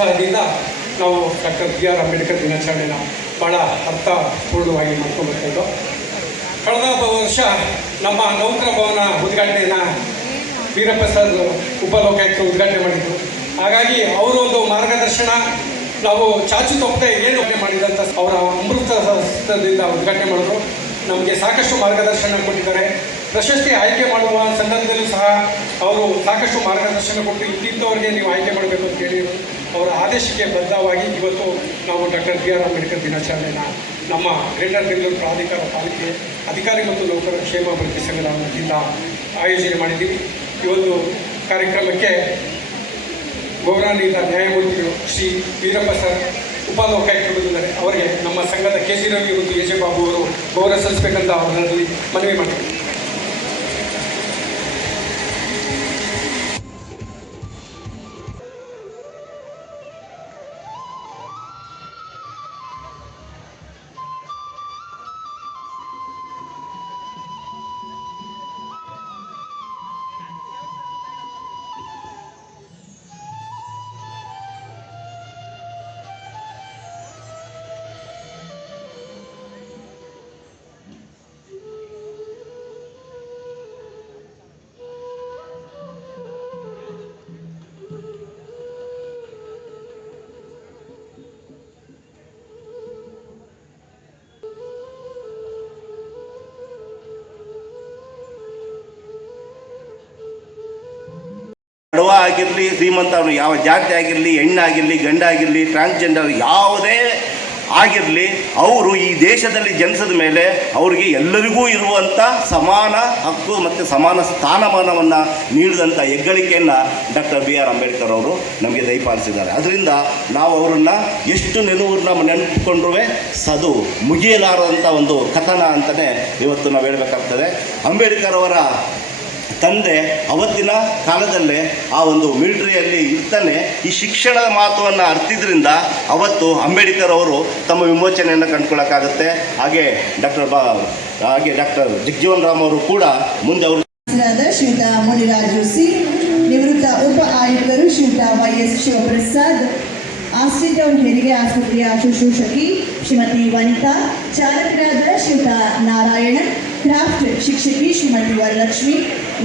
ಉತ್ಸಾಹದಿಂದ ನಾವು doctor B R Ambedkar ದಿನಾಚರಣೆನ ಭಾಳ ಅರ್ಥಪೂರ್ಣವಾಗಿ ಮಾಡ್ಕೊಂಡ್ಬರ್ತಾಯಿದ್ದೋ. ಕಳೆದ ವರ್ಷ ನಮ್ಮ ನೌಕರ ಭವನ ಉದ್ಘಾಟನೆಯನ್ನು ವೀರಪ್ಪ ಸರ್ ಉಪಲೋಕಾಯುಕ್ತ ಉದ್ಘಾಟನೆ ಮಾಡಿದರು. ಹಾಗಾಗಿ ಅವರು ಒಂದು ಮಾರ್ಗದರ್ಶನ ನಾವು ಚಾಚು ತಪ್ಪದೆ ಏನು ಮಾಡಿದಂಥ ಅವರ ಅಮೃತ ಹಸ್ತದಿಂದ ಉದ್ಘಾಟನೆ ಮಾಡಿದ್ರು. ನಮಗೆ ಸಾಕಷ್ಟು ಮಾರ್ಗದರ್ಶನ ಕೊಟ್ಟಿದ್ದಾರೆ. ಪ್ರಶಸ್ತಿ ಆಯ್ಕೆ ಮಾಡುವ ಸಂದರ್ಭದಲ್ಲೂ ಸಹ ಅವರು ಸಾಕಷ್ಟು ಮಾರ್ಗದರ್ಶನ ಕೊಟ್ಟು ಇಂತಿಂಥವ್ರಿಗೆ ನೀವು ಆಯ್ಕೆ ಮಾಡಬೇಕು ಅಂತ ಹೇಳಿ ಅವರ ಆದೇಶಕ್ಕೆ ಬದ್ಧವಾಗಿ ಇವತ್ತು ನಾವು ಡಾಕ್ಟರ್ ಬಿ ಆರ್ ಅಂಬೇಡ್ಕರ್ ದಿನಾಚರಣೆನ ನಮ್ಮ ಗ್ರೇಟರ್ ಬೆಂಗಳೂರು ಪ್ರಾಧಿಕಾರ ಪಾಲಿಕೆ ಅಧಿಕಾರಿ ಮತ್ತು ನೌಕರರ ಕ್ಷೇಮ ಅಭಿವೃದ್ಧಿ ಸಂಘದ ವತಿಯಿಂದ ಆಯೋಜನೆ ಮಾಡಿದ್ದೀವಿ. ಈ ಒಂದು ಕಾರ್ಯಕ್ರಮಕ್ಕೆ ಗೌರವಾನ್ವಿತ ನ್ಯಾಯಮೂರ್ತಿಗಳು ಶ್ರೀ ವೀರಪ್ಪ ಸರ್ ಉಪಲೋಕಾಯುಕ್ತರಿದ್ದಾರೆ. ಅವರಿಗೆ ನಮ್ಮ ಸಂಘದ ಕೆ.ಸಿ. ರವಿ ಮತ್ತು ಎ.ಜೆ. ಬಾಬು ಅವರು ಗೌರವ ಸಲ್ಲಿಸಬೇಕಂತ ಅವರಲ್ಲಿ ಮನವಿ ಮಾಡ್ತಾರೆ. ಬಡವ ಆಗಿರಲಿ ಶ್ರೀಮಂತ, ಅವನು ಯಾವ ಜಾತಿ ಆಗಿರಲಿ, ಹೆಣ್ಣಾಗಿರಲಿ ಗಂಡಾಗಿರಲಿ, ಟ್ರಾನ್ಸ್ಜೆಂಡರ್ ಯಾವುದೇ ಆಗಿರಲಿ, ಅವರು ಈ ದೇಶದಲ್ಲಿ ಜನಿಸಿದ ಮೇಲೆ ಅವರಿಗೆ ಎಲ್ಲರಿಗೂ ಇರುವಂಥ ಸಮಾನ ಹಕ್ಕು ಮತ್ತು ಸಮಾನ ಸ್ಥಾನಮಾನವನ್ನು ನೀಡಿದಂಥ ಹೆಗ್ಗಳಿಕೆಯನ್ನು ಡಾಕ್ಟರ್ ಬಿ ಆರ್ ಅಂಬೇಡ್ಕರ್ ಅವರು ನಮಗೆ ದಯಪಾಲಿಸಿದ್ದಾರೆ. ಅದರಿಂದ ನಾವು ಅವರನ್ನು ಎಷ್ಟು ನೆನಪಿಕೊಂಡ್ರೂ ಅದು ಮುಗಿಯಲಾರದಂಥ ಒಂದು ಕಥನ ಅಂತಲೇ ಇವತ್ತು ನಾವು ಹೇಳಬೇಕಾಗ್ತದೆ. ಅಂಬೇಡ್ಕರ್ ಅವರ ತಂದೆ ಅವತ್ತಿನ ಕಾಲದಲ್ಲೇ ಆ ಒಂದು ಮಿಲಿಟರಿಯಲ್ಲಿ ಇರ್ತಾನೆ ಈ ಶಿಕ್ಷಣದ ಮಹತ್ವವನ್ನು ಅರ್ಥಿದ್ರಿಂದ ಅವತ್ತು ಅಂಬೇಡ್ಕರ್ ಅವರು ತಮ್ಮ ವಿಮೋಚನೆಯನ್ನು ಕಂಡುಕೊಳ್ಳೋಕ್ಕಾಗುತ್ತೆ. ಹಾಗೆ ಡಾಕ್ಟರ್ ಜಗಜೀವನ್ ರಾಮ್ ಅವರು ಕೂಡ ಮುಂದೆ ಅವರು ಶ್ರೀಯುತ ಮುನಿರಾಜು ಸಿ, ನಿವೃತ್ತ ಉಪ ಆಯುಕ್ತರು ಶ್ರೀಯುತ ವೈ.ಎಸ್. ಶಿವಪ್ರಸಾದ್, ಆಸ್ಟಿನ್ ಟೌನ್ ಹೆರಿಗೆ ಆಸ್ಪತ್ರೆಯ ಶುಶ್ರೂಷಕಿ ಶ್ರೀಮತಿ ವನಿತಾ, ಚಾಲಕರಾದ ಶ್ರೀಯುತ ನಾರಾಯಣನ್, ಕ್ರಾಫ್ಟ್ ಶಿಕ್ಷಕಿ ಶ್ರೀಮತಿ ವರಲಕ್ಷ್ಮಿ,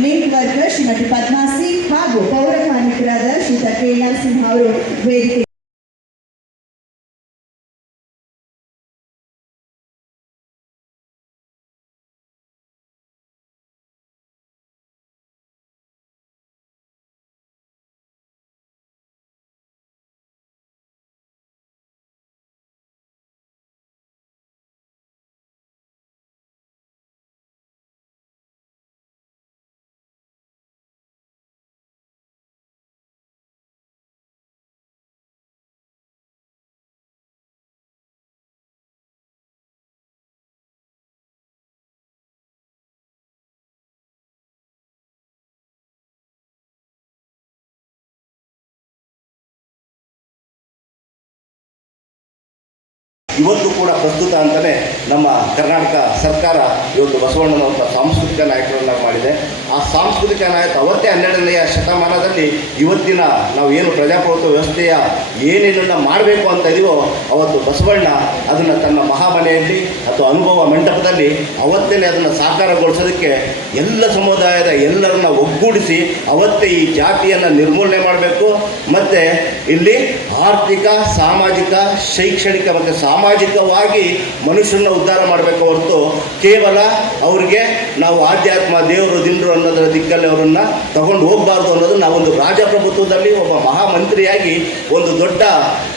ಲಿಂಕ್ ವರ್ಕರ್ ಶ್ರೀಮತಿ ಪದ್ಮಾಸಿ ಹಾಗೂ ಪೌರ ಕಾರ್ಮಿಕರಾದ ಶ್ರೀಯುತ ಕೆ.ಎಲ್. ಸಿಂಹ ಅವರು ವೇದಿಕೆ ಇವತ್ತು ಕೂಡ ಪ್ರಸ್ತುತ ಅಂತಲೇ ನಮ್ಮ ಕರ್ನಾಟಕ ಸರ್ಕಾರ ಇವತ್ತು ಬಸವಣ್ಣನವಂಥ ಸಾಂಸ್ಕೃತಿಕ ನಾಯಕರನ್ನು ಮಾಡಿದೆ. ಆ ಸಾಂಸ್ಕೃತಿಕ ನಾಯಕ ಅವತ್ತೇ 12ನೇ ಶತಮಾನದಲ್ಲಿ ಇವತ್ತಿನ ನಾವು ಏನು ಪ್ರಜಾಪ್ರಭುತ್ವ ವ್ಯವಸ್ಥೆಯ ಏನೇನನ್ನು ಮಾಡಬೇಕು ಅಂತ ಇದೀವೋ ಅವತ್ತು ಬಸವಣ್ಣ ಅದನ್ನು ತನ್ನ ಮಹಾಮನೆಯಲ್ಲಿ ಅಥವಾ ಅನುಭವ ಮಂಟಪದಲ್ಲಿ ಅವತ್ತೇ ಅದನ್ನು ಸಾಕಾರಗೊಳಿಸೋದಕ್ಕೆ ಎಲ್ಲ ಸಮುದಾಯದ ಎಲ್ಲರನ್ನ ಒಗ್ಗೂಡಿಸಿ ಅವತ್ತೇ ಈ ಜಾತಿಯನ್ನು ನಿರ್ಮೂಲನೆ ಮಾಡಬೇಕು, ಮತ್ತು ಇಲ್ಲಿ ಆರ್ಥಿಕ, ಸಾಮಾಜಿಕ, ಶೈಕ್ಷಣಿಕ ಮತ್ತು ಸಾಮಾಜಿಕವಾಗಿ ಮನುಷ್ಯನ ಉದ್ಧಾರ ಮಾಡಬೇಕು ಹೊರತು ಕೇವಲ ಅವ್ರಿಗೆ ನಾವು ಆಧ್ಯಾತ್ಮ ದೇವರು ದಿಂಡ್ರು ಅನ್ನೋದರ ದಿಕ್ಕಲ್ಲಿ ಅವರನ್ನು ತಗೊಂಡು ಹೋಗಬಾರ್ದು ಅನ್ನೋದು ನಾವೊಂದು ರಾಜಪ್ರಭುತ್ವದಲ್ಲಿ ಒಬ್ಬ ಮಹಾಮಂತ್ರಿಯಾಗಿ ಒಂದು ದೊಡ್ಡ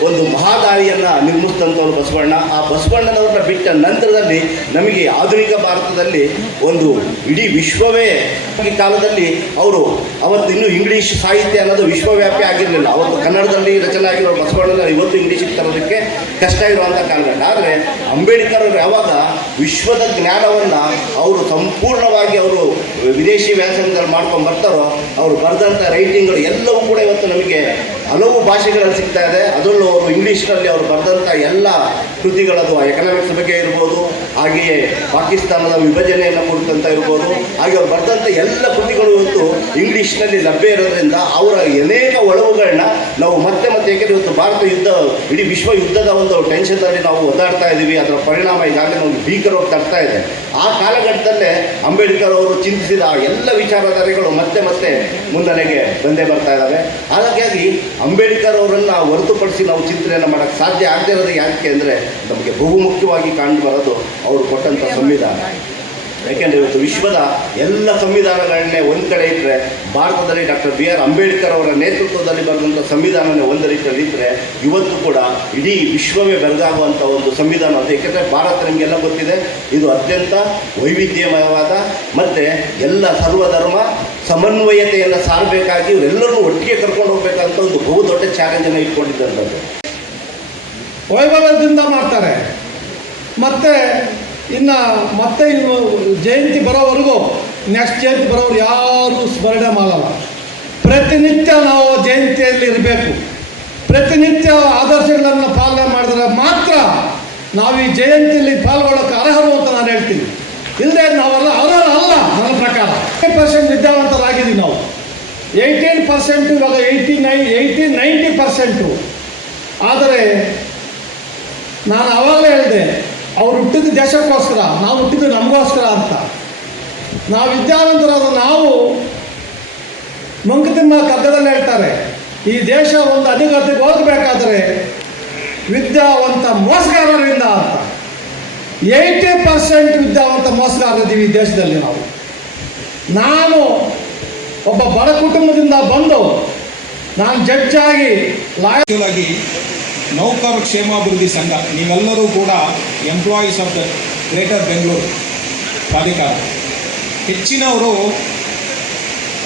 ಒಂದು ಮಹಾದಾರಿಯನ್ನು ನಿರ್ಮಿಸಿದಂಥವ್ರು ಬಸವಣ್ಣ. ಆ ಬಸವಣ್ಣನವ್ರನ್ನ ಬಿಟ್ಟ ನಂತರದಲ್ಲಿ ನಮಗೆ ಆಧುನಿಕ ಭಾರತದಲ್ಲಿ ಒಂದು ಇಡೀ ವಿಶ್ವವೇ ಈ ಕಾಲದಲ್ಲಿ ಅವರು ಅವತ್ತು ಇನ್ನೂ ಇಂಗ್ಲೀಷ್ ಸಾಹಿತ್ಯ ಅನ್ನೋದು ವಿಶ್ವವ್ಯಾಪಿ ಆಗಿರಲಿಲ್ಲ. ಅವತ್ತು ಕನ್ನಡದಲ್ಲಿ ರಚನೆ ಆಗಿರೋ ಬಸವಣ್ಣನ ಇವತ್ತು ಇಂಗ್ಲೀಷಿಗೆ ತರೋದಕ್ಕೆ ಕಷ್ಟ ಇರುವಂಥ ಕಾಲದಲ್ಲಿ. ಆದರೆ ಅಂಬೇಡ್ಕರ್ ಅವರು ಯಾವಾಗ ವಿಶ್ವದ ಜ್ಞಾನವನ್ನು ಅವರು ಸಂಪೂರ್ಣವಾಗಿ ಅವರು ವಿದೇಶಿ ವ್ಯಾಸಂಗದಲ್ಲಿ ಮಾಡ್ಕೊಂಡು ಬರ್ತಾರೋ ಅವರು ಬರೆದಂಥ ರೈಟಿಂಗ್ಗಳು ಎಲ್ಲವೂ ಕೂಡ ಇವತ್ತು ನಮಗೆ ಹಲವು ಭಾಷೆಗಳಲ್ಲಿ ಸಿಗ್ತಾ ಇದೆ. ಅದರಲ್ಲೂ ಅವರು ಇಂಗ್ಲೀಷ್ನಲ್ಲಿ ಅವರು ಬರೆದಂಥ ಎಲ್ಲ ಕೃತಿಗಳದು ಎಕನಾಮಿಕ್ಸ್ ಬಗ್ಗೆ ಇರ್ಬೋದು, ಹಾಗೆಯೇ ಪಾಕಿಸ್ತಾನದ ವಿಭಜನೆಯನ್ನು ಕುರಿತಂತ ಇರ್ಬೋದು, ಹಾಗೆ ಅವ್ರು ಬರೆದಂಥ ಎಲ್ಲ ಕೃತಿಗಳು ಇವತ್ತು ಇಂಗ್ಲೀಷ್ನಲ್ಲಿ ಲಭ್ಯ ಇರೋದ್ರಿಂದ ಅವರ ಅನೇಕ ಒಳವುಗಳನ್ನ ನಾವು ಮತ್ತೆ ಏಕೆಂದರೆ ಇವತ್ತು ಭಾರತ ಯುದ್ಧ, ಇಡೀ ವಿಶ್ವ ಯುದ್ಧದ ಒಂದು ಟೆನ್ಷನ್ನಲ್ಲಿ ನಾವು ಒದ್ದಾಡ್ತಾ ಇದ್ದೀವಿ. ಅದರ ಪರಿಣಾಮ ಈಗಾಗಲೇ ನಮಗೆ ಭೀಕರವಾಗಿ ತರ್ತಾ ಇದೆ. ಆ ಕಾಲಘಟ್ಟದಲ್ಲೇ ಅಂಬೇಡ್ಕರ್ ಅವರು ಚಿಂತಿಸಿದ ಎಲ್ಲ ವಿಚಾರಧಾರೆಗಳು ಮತ್ತೆ ಮುನ್ನೆಲೆಗೆ ಬಂದೇ ಬರ್ತಾ ಇದ್ದಾವೆ. ಹಾಗಾಗಿ ಅಂಬೇಡ್ಕರ್ ಅವರನ್ನು ಹೊರತುಪಡಿಸಿ ನಾವು ಚಿಂತನೆಯನ್ನು ಮಾಡೋಕ್ಕೆ ಸಾಧ್ಯ ಆಗದೇ ಇರೋದು ಯಾಕೆ ಅಂದರೆ ನಮಗೆ ಬಹುಮುಖ್ಯವಾಗಿ ಕಂಡು ಬರೋದು ಅವರು ಕೊಟ್ಟಂಥ ಸಂವಿಧಾನ. ಯಾಕೆಂದರೆ ಇವತ್ತು ವಿಶ್ವದ ಎಲ್ಲ ಸಂವಿಧಾನಗಳನ್ನೇ ಒಂದು ಕಡೆ ಇಟ್ಟರೆ ಭಾರತದಲ್ಲಿ ಡಾಕ್ಟರ್ ಬಿ ಆರ್ ಅಂಬೇಡ್ಕರ್ ಅವರ ನೇತೃತ್ವದಲ್ಲಿ ಬರೆದಂಥ ಸಂವಿಧಾನವೇ ಒಂದು ರೀತಿಯಲ್ಲಿ ಇದ್ದರೆ ಇವತ್ತು ಕೂಡ ಇಡೀ ವಿಶ್ವವೇ ಬೆರಗಾಗುವಂಥ ಒಂದು ಸಂವಿಧಾನ ಅಂತ. ಏಕೆಂದರೆ ಭಾರತ ನಿಮಗೆಲ್ಲ ಗೊತ್ತಿದೆ, ಇದು ಅತ್ಯಂತ ವೈವಿಧ್ಯಮಯವಾದ ಮತ್ತು ಎಲ್ಲ ಸರ್ವಧರ್ಮ ಸಮನ್ವಯತೆಯನ್ನು ಸಾರಬೇಕಾಗಿ ಇವರೆಲ್ಲರೂ ಒಟ್ಟಿಗೆ ಕರ್ಕೊಂಡು ಹೋಗ್ಬೇಕಂತ ಒಂದು ಬಹುದೊಡ್ಡ ಚಾಲೆಂಜನ್ನು ಇಟ್ಕೊಂಡಿದ್ದಂಥದ್ದು. ವೈಭವದಿಂದ ಮಾಡ್ತಾರೆ. ಮತ್ತೆ ಇನ್ನು ಜಯಂತಿ ಬರೋವರೆಗೂ, ನೆಕ್ಸ್ಟ್ ಜಯಂತಿ ಬರೋರು ಯಾರೂ ಸ್ಮರಣೆ ಮಾಡಲ್ಲ. ಪ್ರತಿನಿತ್ಯ ನಾವು ಜಯಂತಿಯಲ್ಲಿ ಇರಬೇಕು. ಪ್ರತಿನಿತ್ಯ ಆದರ್ಶಗಳನ್ನು ಪಾಲನೆ ಮಾಡಿದ್ರೆ ಮಾತ್ರ ನಾವು ಈ ಜಯಂತಿಯಲ್ಲಿ ಪಾಲ್ಗೊಳ್ಳೋಕ್ಕೆ ಅರ್ಹರು ಅಂತ ನಾನು ಹೇಳ್ತೀನಿ. ಇಲ್ಲದೆ ನಾವೆಲ್ಲ ಅರ್ಹರು ಅಲ್ಲ. ನನ್ನ ಪ್ರಕಾರ 80% ವಿದ್ಯಾವಂತರಾಗಿದ್ದೀವಿ ನಾವು. 18% ಇವಾಗ 90%. ಆದರೆ ನಾನು ಆವಾಗಲೇ ಹೇಳಿದೆ, ಅವ್ರು ಹುಟ್ಟಿದ ದೇಶಕ್ಕೋಸ್ಕರ, ನಾವು ಹುಟ್ಟಿದ್ದು ನಮಗೋಸ್ಕರ ಅಂತ. ನಾವು ವಿದ್ಯಾವಂತರಾದ ನಾವು ಮಂಕುತಿಮ್ಮ ಕಗ್ಗದಲ್ಲಿ ಹೇಳ್ತಾರೆ, ಈ ದೇಶ ಒಂದು ಅಧಿಗತಿಗೆ ಹೋಗಬೇಕಾದ್ರೆ ವಿದ್ಯಾವಂತ ಮೋಸಗಾರರಿಂದ ಅಂತ. 80% ವಿದ್ಯಾವಂತ ಮೋಸಗಾರರಿದ್ದೀವಿ ಈ ದೇಶದಲ್ಲಿ ನಾವು. ನಾನು ಒಬ್ಬ ಬಡ ಕುಟುಂಬದಿಂದ ಬಂದು ನಾನು ಜಡ್ಜ್ ಆಗಿ ಆಗಿ ನೌಕರ ಕ್ಷೇಮಾಭಿವೃದ್ಧಿ ಸಂಘ, ನೀವೆಲ್ಲರೂ ಕೂಡ employees of the greater Bengaluru ಪ್ರಾಧಿಕಾರ, ಹೆಚ್ಚಿನವರು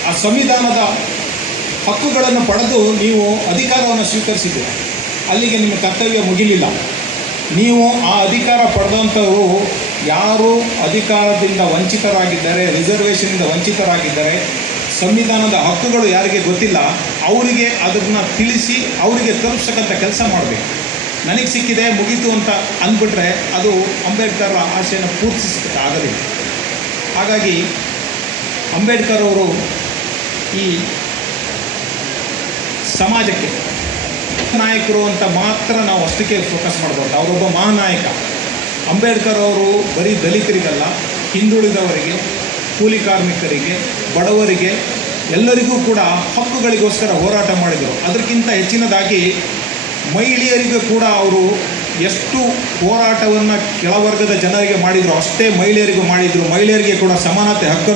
ಆ ಸಂವಿಧಾನದ ಹಕ್ಕುಗಳನ್ನು ಪಡೆದು ನೀವು ಅಧಿಕಾರವನ್ನು ಸ್ವೀಕರಿಸಿದ್ದೀರಿ. ಅಲ್ಲಿಗೆ ನಿಮ್ಮ ಕರ್ತವ್ಯ ಮುಗಿಲಿಲ್ಲ. ನೀವು ಆ ಅಧಿಕಾರ ಪಡೆದಂಥವರು ಯಾರು ಅಧಿಕಾರದಿಂದ ವಂಚಿತರಾಗಿದ್ದಾರೆ, ರಿಸರ್ವೇಷನಿಂದ ವಂಚಿತರಾಗಿದ್ದಾರೆ, ಸಂವಿಧಾನದ ಹಕ್ಕುಗಳು ಯಾರಿಗೆ ಗೊತ್ತಿಲ್ಲ, ಅವರಿಗೆ ಅದನ್ನು ತಿಳಿಸಿ ಅವರಿಗೆ ತಲುಪಿಸಕ್ಕಂಥ ಕೆಲಸ ಮಾಡಬೇಕು. ನನಗೆ ಸಿಕ್ಕಿದೆ ಮುಗೀತು ಅಂತ ಅಂದ್ಬಿಟ್ರೆ ಅದು ಅಂಬೇಡ್ಕರ್ ಆಶೆಯನ್ನು ಪೂರ್ತಿಸಕ್ಕೆ ಆಗೋದಿಲ್ಲ. ಹಾಗಾಗಿ ಅಂಬೇಡ್ಕರ್ ಅವರು ಈ ಸಮಾಜಕ್ಕೆ ನಾಯಕರು ಅಂತ ಮಾತ್ರ ನಾವು ಅಷ್ಟಕ್ಕೆ ಫೋಕಸ್ ಮಾಡಬಾರ್ದು. ಅವರೊಬ್ಬ ಮಹಾನಾಯಕ. ಅಂಬೇಡ್ಕರ್ ಅವರು ಬರೀ ದಲಿತರಿಗಲ್ಲ, ಹಿಂದುಳಿದವರಿಗೆ, ಕೂಲಿ ಕಾರ್ಮಿಕರಿಗೆ, ಬಡವರಿಗೆ, ಎಲ್ಲರಿಗೂ ಕೂಡ ಹಕ್ಕುಗಳಿಗೋಸ್ಕರ ಹೋರಾಟ ಮಾಡಿದರು. ಅದಕ್ಕಿಂತ ಹೆಚ್ಚಿನದಾಗಿ ಮಹಿಳೆಯರಿಗೂ ಕೂಡ ಅವರು ಎಷ್ಟು ಹೋರಾಟವನ್ನು ಕೆಳವರ್ಗದ ಜನರಿಗೆ ಮಾಡಿದರು ಅಷ್ಟೇ ಮಹಿಳೆಯರಿಗೂ ಮಾಡಿದರು. ಮಹಿಳೆಯರಿಗೆ ಕೂಡ ಸಮಾನತೆ ಹಕ್ಕನ್ನು